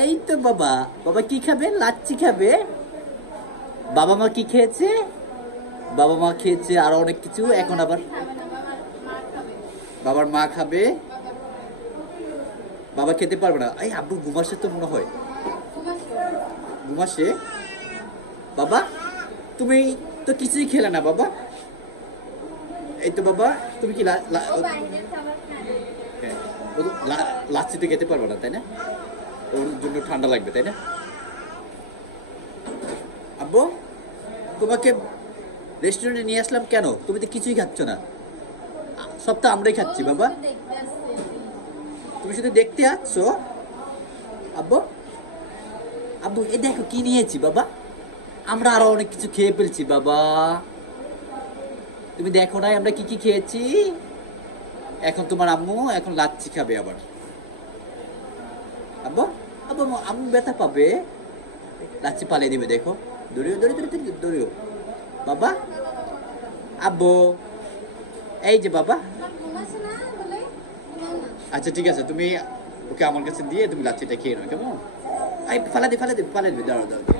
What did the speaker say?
এই তো বাবা, বাবা কি খাবে? লাচ্ছি খাবে। বাবা মা কি খেয়েছে? বাবা মা খেয়েছে আরো অনেক কিছু, এখন আবার বাবার মা খাবে। বাবা খেতে পারবে না। এই আব্বু ঘুমাসে তো মনে হয়, ঘুমাসে। বাবা তুমি তো কিছুই খেলে না বাবা। এই তো বাবা, তুমি কি হ্যাঁ, লাচ্ছি তো খেতে পারবে না তাই না? ওর জন্য ঠান্ডা লাগবে তাই না? আব্বু তোমাকে রেস্টুরেন্টে নিয়ে আসলাম কেন? তুমি তো কিছুই খাচ্ছ না। সব তো আমরাই খাচ্ছি বাবা। তুমি শুধু দেখতে আসছো। আব্বু, আব্বু এ দেখো কি নিয়েছি বাবা। আমরা আরো অনেক কিছু খেয়ে ফেলছি বাবা। তুমি দেখো নাই আমরা কি কি খেয়েছি। এখন তোমার আম্মু এখন লাচ্ছি খাবে আবার। আব্বু, আব্বু আম্মু ব্যথা পাবে। লাচ্ছি পালিয়ে দিবে দেখো। দৌড়িও দৌড়িও দৌড়িও দৌড়িও। বাবা, আব্বু, এই যে বাবা। আচ্ছা ঠিক আছে, তুমি ওকে আমার কাছে দিয়ে তুমি লাচ্ছিটা খেয়ে নাও কেমন? ফালা দি ফালা দি ফালা দিবে, দাঁড়াও দাঁড়াও।